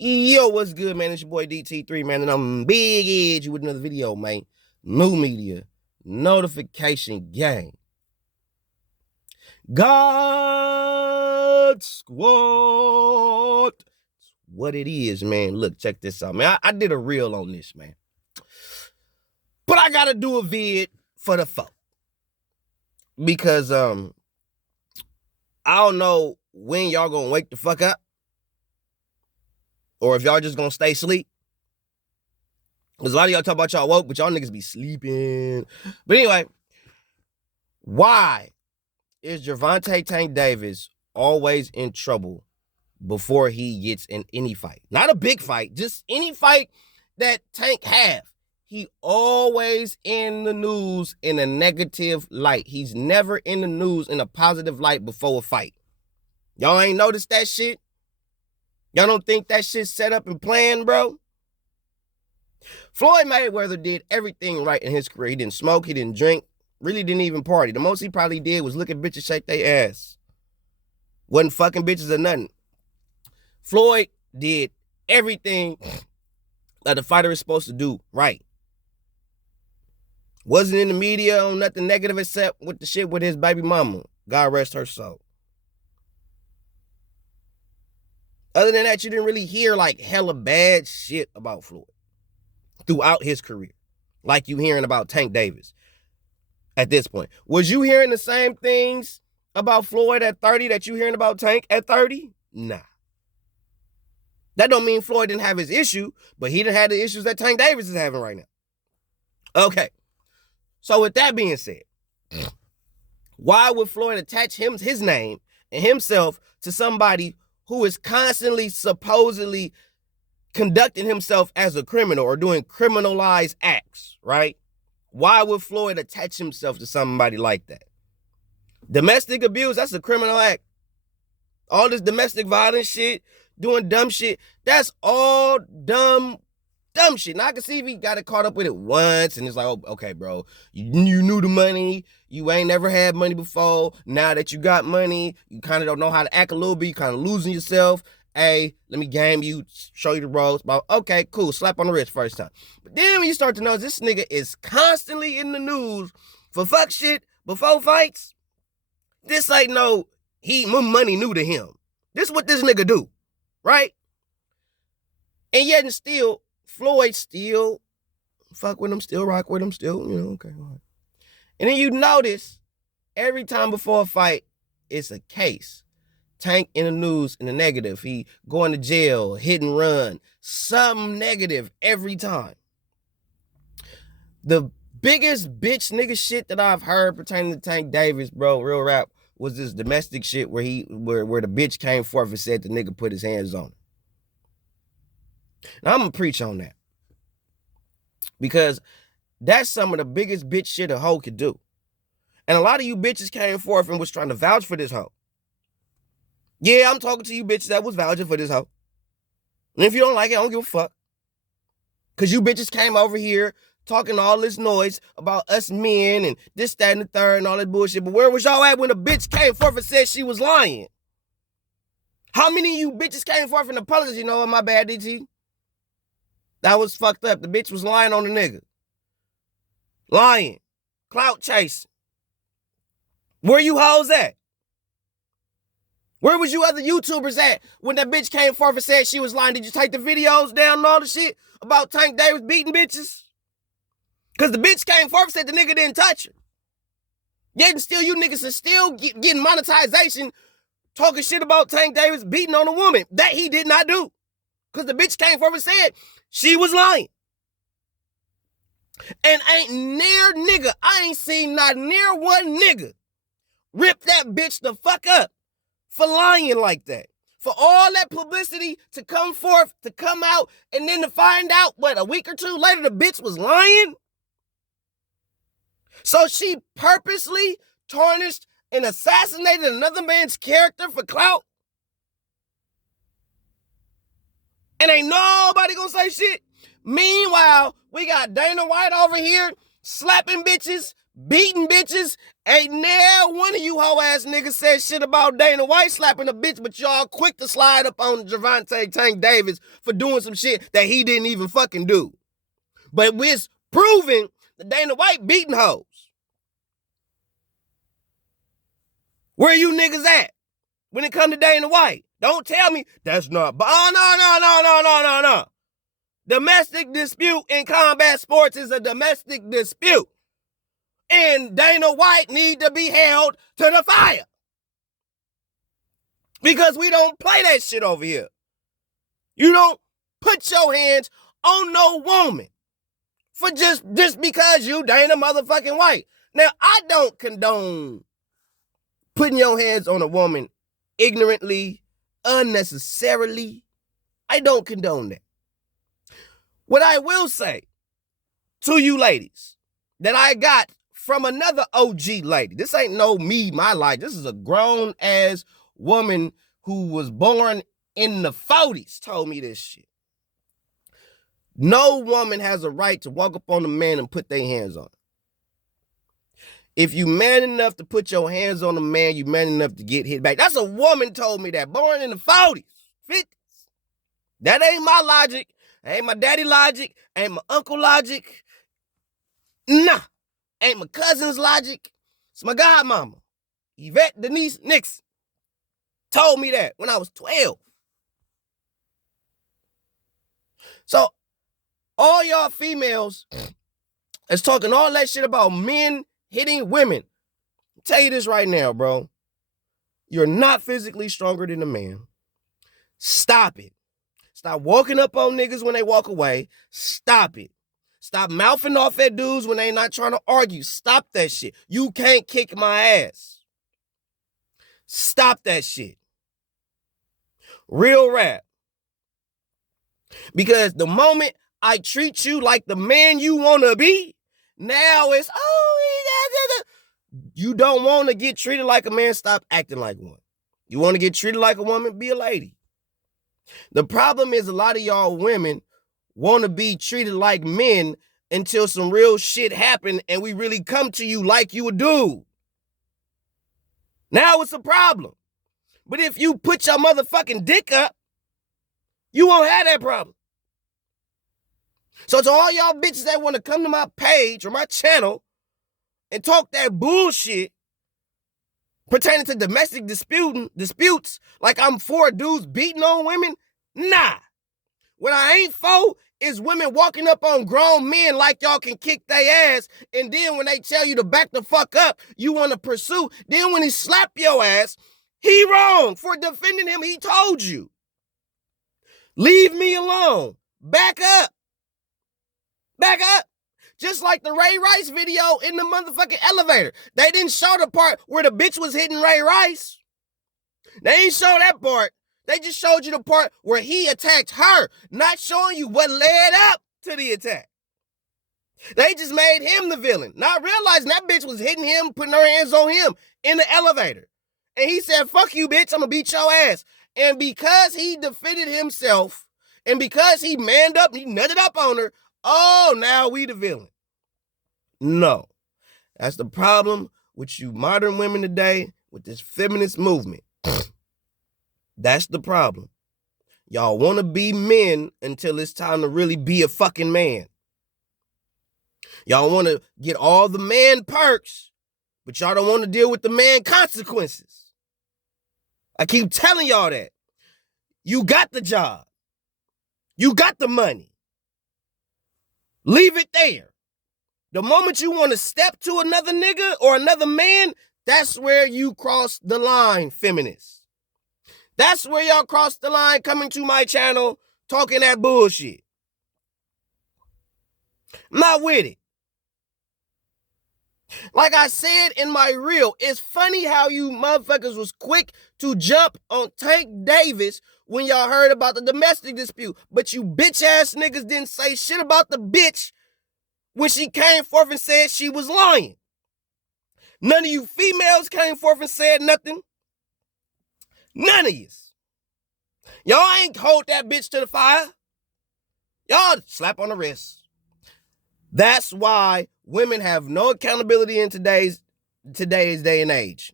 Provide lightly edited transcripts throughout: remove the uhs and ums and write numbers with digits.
Yo, what's good, man? It's your boy DT3, man, and I'm Big Edge with another video, man. New media, notification gang. God Squad. What it is, man. Look, check this out, man. I did a reel on this, man. But I gotta do a vid for the folk. Because I don't know when y'all gonna wake the fuck up. Or if y'all just gonna stay asleep. Because a lot of y'all talk about y'all woke, but y'all niggas be sleeping. But anyway, why is Gervonta Tank Davis always in trouble before he gets in any fight? Not a big fight, just any fight that Tank have. He always in the news in a negative light. He's never in the news in a positive light before a fight. Y'all ain't noticed that shit? Y'all don't think that shit's set up and planned, bro? Floyd Mayweather did everything right in his career. He didn't smoke, he didn't drink, really didn't even party. The most he probably did was look at bitches shake their ass. Wasn't fucking bitches or nothing. Floyd did everything that the fighter is supposed to do right. Wasn't in the media on nothing negative except with the shit with his baby mama. God rest her soul. Other than that, you didn't really hear like hella bad shit about Floyd throughout his career, like you hearing about Tank Davis at this point. Was you hearing the same things about Floyd at 30 that you hearing about Tank at 30? Nah. That don't mean Floyd didn't have his issue, but he didn't have the issues that Tank Davis is having right now. Okay. So with that being said, why would Floyd attach his name and himself to somebody who is constantly, supposedly conducting himself as a criminal or doing criminalized acts, right? Why would Floyd attach himself to somebody like that? Domestic abuse, that's a criminal act. All this domestic violence shit, doing dumb shit, that's all dumb shit. Now I can see if he got it caught up with it once and it's like, oh, okay, bro, you knew the money, you ain't never had money before. Now that you got money, you kind of don't know how to act a little bit, you kind of losing yourself. Hey, let me game you, show you the ropes. Okay, cool, slap on the wrist first time. But then when you start to notice this nigga is constantly in the news for fuck shit before fights, this ain't no money new to him. This is what this nigga do, right? And yet and still, Floyd still fuck with him, still rock with him, still, okay. All right. And then you notice every time before a fight, it's a case. Tank in the news in the negative. He going to jail, hit and run. Something negative every time. The biggest bitch nigga shit that I've heard pertaining to Tank Davis, bro, real rap, was this domestic shit where the bitch came forth and said the nigga put his hands on her. Now, I'm going to preach on that. Because that's some of the biggest bitch shit a hoe could do. And a lot of you bitches came forth and was trying to vouch for this hoe. Yeah, I'm talking to you bitches that was vouching for this hoe. And if you don't like it, I don't give a fuck. Because you bitches came over here talking all this noise about us men and this, that, and the third and all that bullshit. But where was y'all at when the bitch came forth and said she was lying? How many of you bitches came forth and apologized? You know what, my bad, DG? That was fucked up. The bitch was lying on the nigga. Lying. Clout chasing. Where you hoes at? Where was you other YouTubers at when that bitch came forth and said she was lying? Did you take the videos down and all the shit about Tank Davis beating bitches? Because the bitch came forth and said the nigga didn't touch her. Yet and still you niggas are still getting monetization talking shit about Tank Davis beating on a woman. That he did not do. Because the bitch came forth and said she was lying. And I ain't seen not near one nigga rip that bitch the fuck up for lying like that. For all that publicity to come forth, to come out, and then to find out, a week or two later, the bitch was lying? So she purposely tarnished and assassinated another man's character for clout? And ain't nobody gonna say shit? Meanwhile, we got Dana White over here slapping bitches, beating bitches. Ain't now one of you hoe ass niggas said shit about Dana White slapping a bitch, but y'all quick to slide up on Gervonta Tank Davis for doing some shit that he didn't even fucking do. But we're proving that Dana White beating hoes. Where you niggas at when it come to Dana White? Don't tell me that's not. Oh, no. Domestic dispute in combat sports is a domestic dispute. And Dana White need to be held to the fire. Because we don't play that shit over here. You don't put your hands on no woman for just because you Dana motherfucking White. Now, I don't condone putting your hands on a woman ignorantly, unnecessarily. I don't condone that. What I will say to you ladies that I got from another OG lady. This ain't no me, my life. This is a grown ass woman who was born in the 40s told me this shit. No woman has a right to walk up on a man and put their hands on him. If you man enough to put your hands on a man, you man enough to get hit back. That's a woman told me that, born in the 40s, 50s. That ain't my logic. Ain't my daddy logic. Ain't my uncle logic. Nah. Ain't my cousin's logic. It's my godmama, Yvette Denise Nixon, told me that when I was 12. So all y'all females is talking all that shit about men hitting women. I'll tell you this right now, bro. You're not physically stronger than a man. Stop it. Stop walking up on niggas when they walk away. Stop it. Stop mouthing off at dudes when they not trying to argue. Stop that shit. You can't kick my ass. Stop that shit. Real rap. Because the moment I treat you like the man you want to be, now it's, you don't want to get treated like a man, stop acting like one. You want to get treated like a woman, be a lady. The problem is a lot of y'all women want to be treated like men until some real shit happen and we really come to you like you a dude. Now it's a problem. But if you put your motherfucking dick up, you won't have that problem. So to all y'all bitches that want to come to my page or my channel and talk that bullshit pertaining to domestic disputes like I'm for dudes beating on women, nah. What I ain't for is women walking up on grown men like y'all can kick their ass, and then when they tell you to back the fuck up, you want to pursue. Then when he slap your ass, he wrong for defending him. He told you. Leave me alone. Back up. Back up. Just like the Ray Rice video in the motherfucking elevator. They didn't show the part where the bitch was hitting Ray Rice. They didn't show that part. They just showed you the part where he attacked her, not showing you what led up to the attack. They just made him the villain, not realizing that bitch was hitting him, putting her hands on him in the elevator. And he said, fuck you, bitch, I'm gonna beat your ass. And because he defended himself, and because he manned up, he nutted up on her, oh, now we the villain. No. That's the problem with you modern women today, with this feminist movement. That's the problem. Y'all want to be men until it's time to really be a fucking man. Y'all want to get all the man perks, but y'all don't want to deal with the man consequences. I keep telling y'all that. You got the job. You got the money. Leave it there. The moment you want to step to another nigga or another man, that's where you cross the line, feminists. That's where y'all cross the line coming to my channel talking that bullshit. I'm not with it. Like I said in my reel, it's funny how you motherfuckers was quick to jump on Tank Davis when y'all heard about the domestic dispute. But you bitch ass niggas didn't say shit about the bitch when she came forth and said she was lying. None of you females came forth and said nothing. None of you. Y'all ain't hold that bitch to the fire. Y'all slap on the wrist. That's why women have no accountability in today's day and age.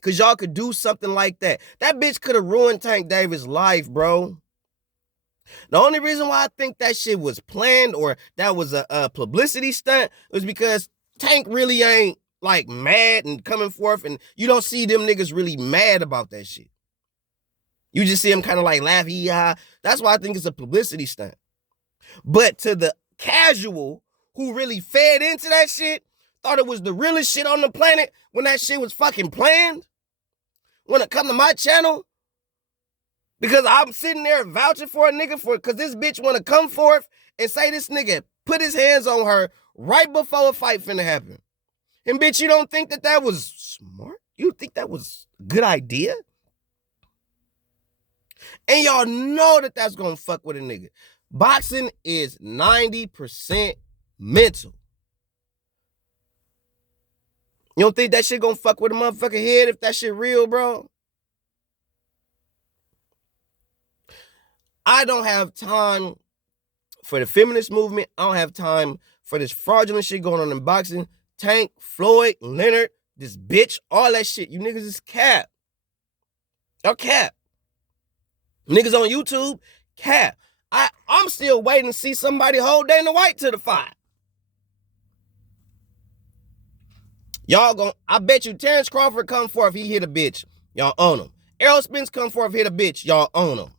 Because y'all could do something like that. That bitch could have ruined Tank Davis' life, bro. The only reason why I think that shit was planned or that was a publicity stunt was because Tank really ain't like mad and coming forth, and you don't see them niggas really mad about that shit. You just see them kind of like laugh, yeah. That's why I think it's a publicity stunt. But to the casual who really fed into that shit, thought it was the realest shit on the planet when that shit was fucking planned, when it come to my channel, because I'm sitting there vouching for a nigga because this bitch want to come forth and say this nigga put his hands on her right before a fight finna happen. And bitch, you don't think that was smart? You think that was a good idea? And y'all know that that's gonna fuck with a nigga. Boxing is 90% mental. You don't think that shit gonna fuck with a motherfucking head if that shit real, bro? I don't have time for the feminist movement. I don't have time for this fraudulent shit going on in boxing. Tank, Floyd, Leonard, this bitch, all that shit. You niggas is cap. Y'all cap. Niggas on YouTube, cap. I'm still waiting to see somebody hold Dana White to the fight. I bet you Terrence Crawford come forth, he hit a bitch. Y'all own him. Errol Spence come forth, hit a bitch. Y'all own him.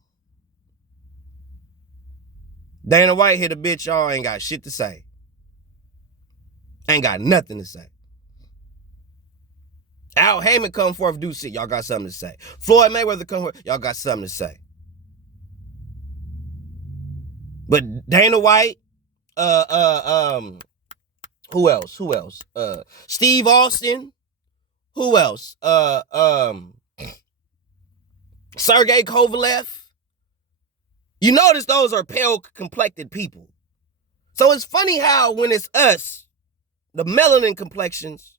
Dana White hit a bitch, y'all ain't got shit to say. Ain't got nothing to say. Al Heyman come forth, do shit, y'all got something to say. Floyd Mayweather come forth, y'all got something to say. But Dana White, who else? Steve Austin. Who else? Sergey Kovalev. You notice those are pale-complected people. So it's funny how when it's us, the melanin complexions,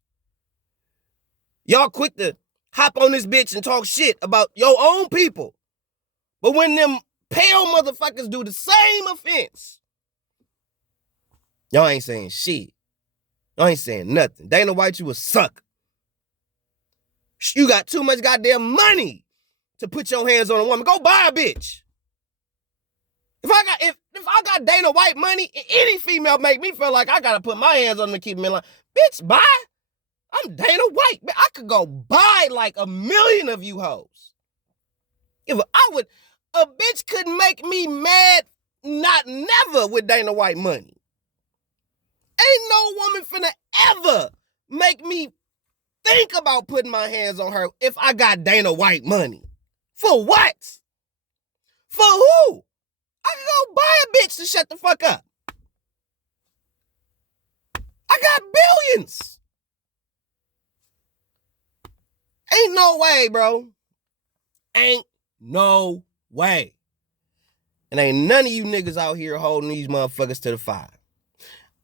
y'all quick to hop on this bitch and talk shit about your own people. But when them pale motherfuckers do the same offense, y'all ain't saying shit. Y'all ain't saying nothing. Dana White, you a sucker. You got too much goddamn money to put your hands on a woman. Go buy a bitch. If I got Dana White money, any female make me feel like I gotta put my hands on them and keep them in line. Bitch, buy. I'm Dana White. I could go buy like 1 million of you hoes. If a bitch could make me mad, not never with Dana White money. Ain't no woman finna ever make me think about putting my hands on her if I got Dana White money. For what? For who? I can go buy a bitch to shut the fuck up. I got billions. Ain't no way, bro. Ain't no way. And ain't none of you niggas out here holding these motherfuckers to the fire.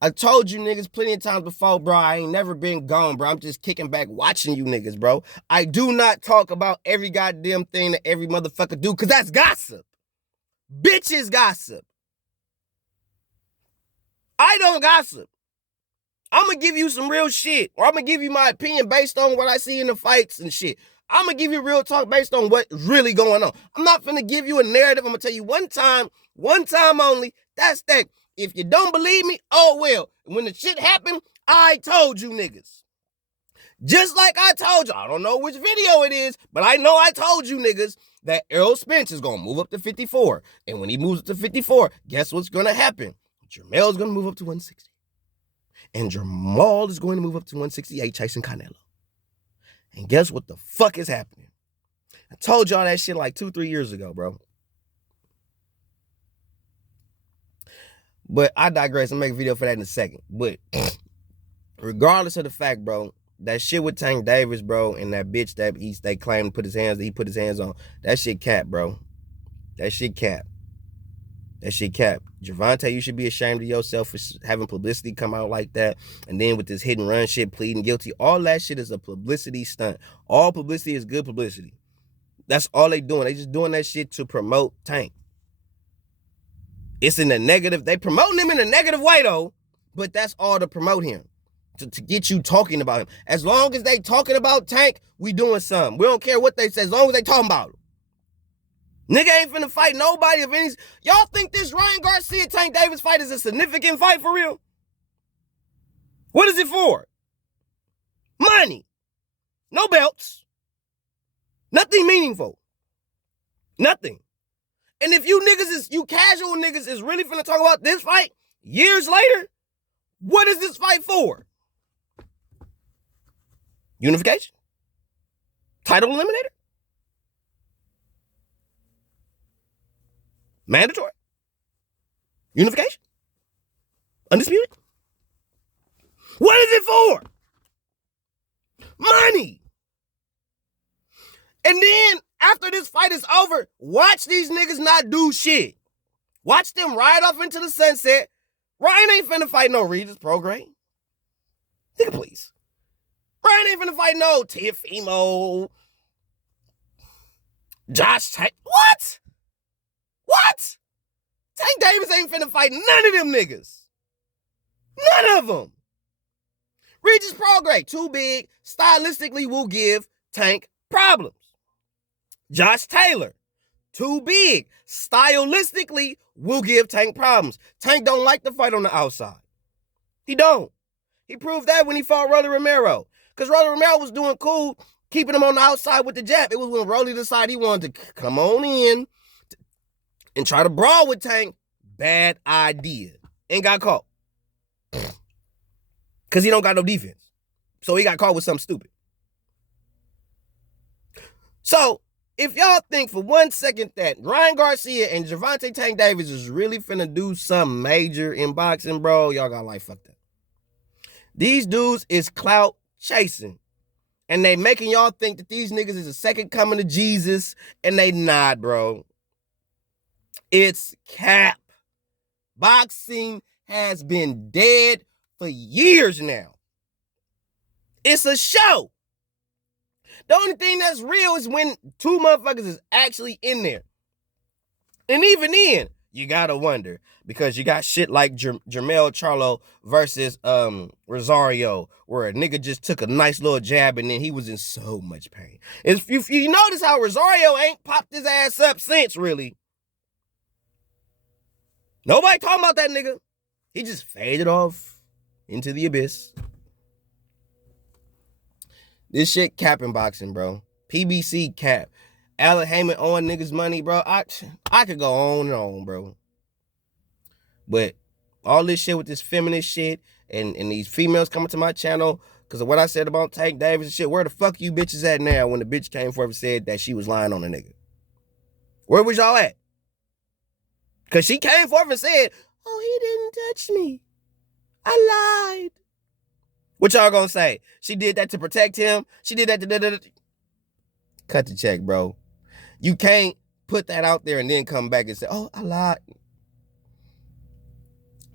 I told you niggas plenty of times before, bro, I ain't never been gone, bro. I'm just kicking back watching you niggas, bro. I do not talk about every goddamn thing that every motherfucker do, because that's gossip. Bitches gossip. I don't gossip. I'm going to give you some real shit, or I'm going to give you my opinion based on what I see in the fights and shit. I'm going to give you real talk based on what's really going on. I'm not finna give you a narrative. I'm going to tell you one time only. That's that. If you don't believe me, oh well. When the shit happened, I told you niggas. Just like I told you, I don't know which video it is, but I know I told you niggas that Errol Spence is going to move up to 54. And when he moves up to 54, guess what's going to happen? Jermel's going to move up to 160. And Jamal is going to move up to 168, chasing Canelo. And guess what the fuck is happening? I told y'all that shit like 2-3 years ago, bro. But I digress. I'll make a video for that in a second. But regardless of the fact, bro, that shit with Tank Davis, bro, and that bitch that they claim to put his hands on, that shit cap, bro. That shit cap. That shit cap. Gervonta, you should be ashamed of yourself for having publicity come out like that. And then with this hit and run shit, pleading guilty, all that shit is a publicity stunt. All publicity is good publicity. That's all they doing. They just doing that shit to promote Tank. It's in the negative. They promoting him in a negative way, though. But that's all to promote him. to get you talking about him. As long as they talking about Tank, we doing something. We don't care what they say, as long as they talking about him. Nigga ain't finna fight nobody of any. Y'all think this Ryan Garcia Tank Davis fight is a significant fight for real? What is it for? Money. No belts. Nothing meaningful. Nothing. And if you casual niggas is really finna talk about this fight years later, what is this fight for? Unification? Title eliminator? Mandatory? Unification? Undisputed? What is it for? Money. And then after this fight is over, watch these niggas not do shit. Watch them ride off into the sunset. Ryan ain't finna fight no Regis Prograis. Nigga, please. Ryan ain't finna fight no Teofimo. Josh Tank. What? What? Tank Davis ain't finna fight none of them niggas. None of them. Regis Prograis, too big, stylistically will give Tank problems. Josh Taylor, too big, stylistically will give Tank problems. Tank don't like to fight on the outside. He don't. He proved that when he fought Rolly Romero. Because Rolly Romero was doing cool, keeping him on the outside with the jab. It was when Rolly decided he wanted to come on in and try to brawl with Tank. Bad idea. And got caught. Because he don't got no defense. So he got caught with something stupid. So, if y'all think for 1 second that Ryan Garcia and Gervonta Tank Davis is really finna do something major in boxing, bro, y'all got like fucked up. These dudes is clout chasing. And they making y'all think that these niggas is a second coming to Jesus, and they not, bro. It's cap. Boxing has been dead for years now. It's a show. The only thing that's real is when two motherfuckers is actually in there. And even then, you gotta wonder. Because you got shit like Jermell Charlo versus Rosario, where a nigga just took a nice little jab and then he was in so much pain. If you notice how Rosario ain't popped his ass up since, really. Nobody talking about that nigga. He just faded off into the abyss. This shit capping boxing, bro. PBC cap. Alec Heyman owing niggas money, bro. I could go on and on, bro. But all this shit with this feminist shit and these females coming to my channel because of what I said about Tank Davis and shit, where the fuck you bitches at now when the bitch came forward and said that she was lying on a nigga? Where was y'all at? Because she came forward and said, oh, he didn't touch me. I lied. What y'all gonna say? She did that to protect him? She did that to... Cut the check, bro. You can't put that out there and then come back and say, oh, I lied.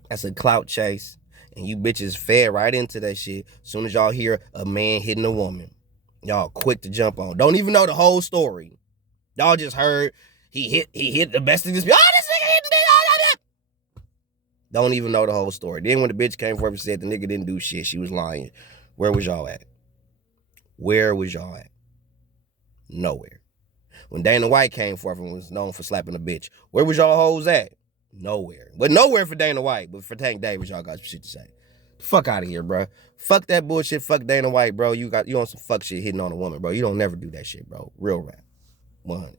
That's a clout chase. And you bitches fed right into that shit. As soon as y'all hear a man hitting a woman, y'all quick to jump on. Don't even know the whole story. Y'all just heard he hit the best of this. Oh, this nigga hit me. Don't even know the whole story. Then when the bitch came forward and said the nigga didn't do shit, she was lying. Where was y'all at? Where was y'all at? Nowhere. When Dana White came forth and was known for slapping a bitch, where was y'all hoes at? Nowhere. But nowhere for Dana White. But for Tank Davis, y'all got some shit to say. Fuck out of here, bro. Fuck that bullshit. Fuck Dana White, bro. You on some fuck shit hitting on a woman, bro. You don't never do that shit, bro. Real rap. 100.